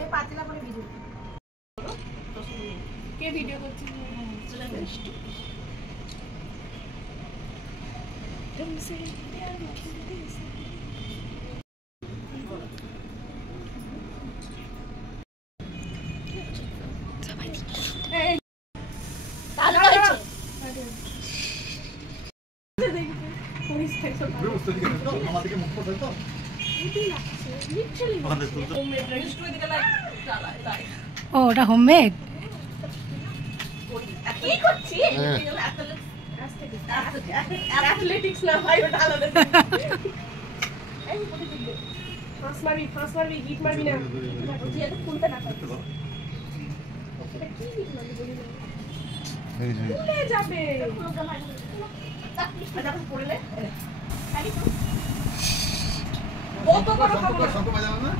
এই পাতলা করে ভিডিও কে ভিডিও করছে तुमसे प्यार ও ওটা হোমমেড কি করছিস অ্যাথলেটিক্স না ভাই ওটা আলাদা এই ফাঁস মারবি হিট মারবি না ওই এত খুলতে না পারে এটা কি হিট মারবি বলি না এই যে খুলে যাবে আচ্ছা পড়লে খালি তো কত বড় খাবো শঙ্খ বাজাবো না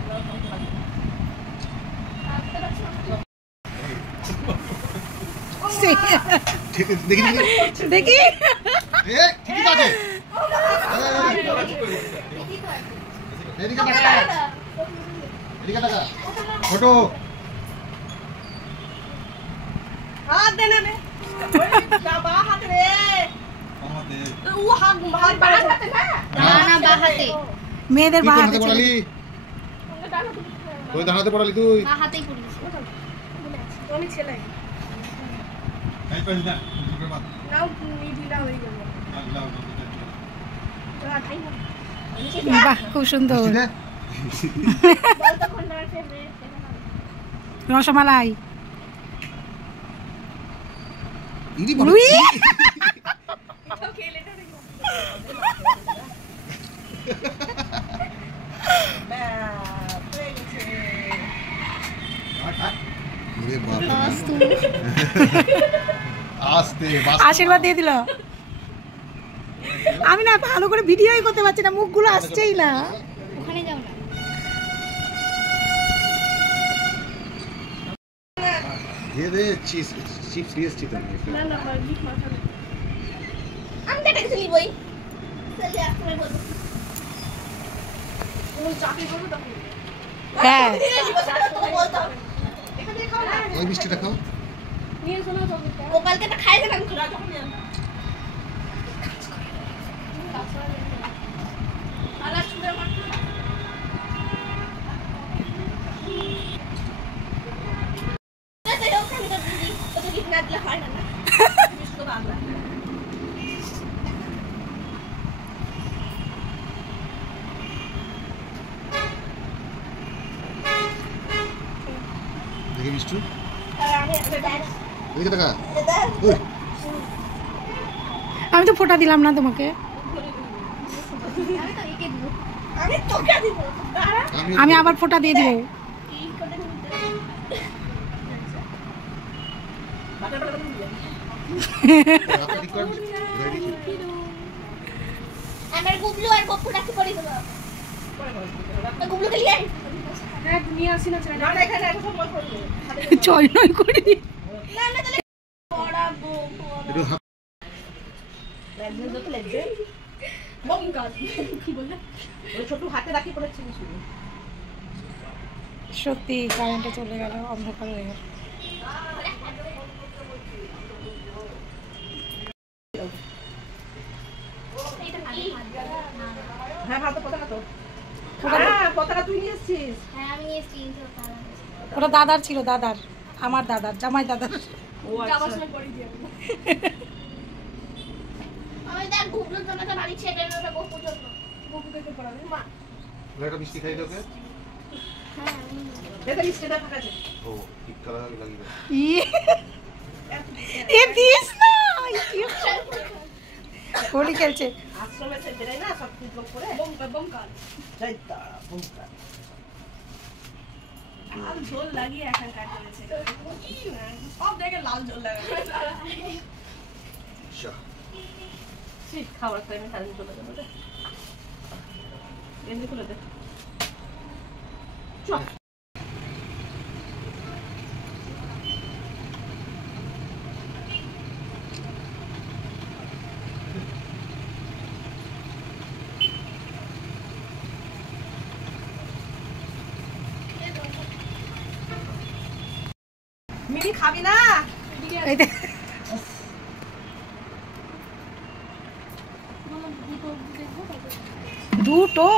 দেখি फोटो हाथ देना ने बा हाथ रे वो हाथ बाहर हाथ ना ना बा हाथे মেয়েদের বা হাতে পড়ালি তুই দাঁড়াতে পড়ালি তুই বা হাতেই পড়িস অনেক ছেলে এই পাস না নাও ঢিলা হয়ে গেল বাহ খুব সুন্দর রসমালাই আশীর্বাদ দিয়ে দিল আমি না ভালো করে ভিডিওই করতে পারছি না মুখগুলো আসছেই না ওখানে যাও না ये दे चीज चीप सीरियस चिकन না না বিট মাথা আমি দেখে চলি বই চলে আসলে বল কোন চাকরি করব তখন হ্যাঁ এখানে খাও না ওই মিষ্টিটা খাও নিয়ে শোনা তো গোপালকে তো খাই দেন তোরা যখন নিয়ে আলা ছুড়ে মার দেখে মিষ্টি দেখে টাকা আমি তো ফোঁটা দিলাম না তোমাকে আমি আবার ফোঁটা দিয়ে দিব আমার গুবলু আর গপুটা কি করে দেব গুবলু কে লিয়ে হ্যাঁ নিয়ে আসি না না এখানে একটা সব বল করবে চল নয় করে দি না না তাহলে বড়া একটু হাত লাগবে তো লাগবে বম কাজ কি বললে ওই ছোট হাতে রাখি পড়েছে শুধু সত্যি কারেন্টে চলে গেল অন্ধকার হয়ে গেল হ্যাঁ হাতে পতাকা তো হ্যাঁ পতাকা তুই নিয়ে এসেছিস হ্যাঁ আমি নিয়ে এসেছি ওটা দাদার ছিল দাদার আমার দাদার জামাই দাদার ও আচ্ছা করে দিয়ে আমি দেখ গুবলুর জন্য তো বাড়ি ছেড়ে না গপুর জন্য গপু থেকে পড়াবে মা একটা মিষ্টি খাই লোকে হ্যাঁ এটা মিষ্টিটা ফাটাছে ও ঠিক করা লাগিয়ে এ দিস না হোলি খেলছে আশ্রমে ছেড়ে দেয় না সব কিছু করে বম কাল যাই তা বম কাল লাল ঝোল লাগিয়ে এখন কাট করেছে সব দেখে লাল ঝোল লাগে ঠিক খাবার টাইমে কারেন্ট চলে যাবে এমনি খুলে দে চল মিনি খাবি না? এই দেখ। দুটো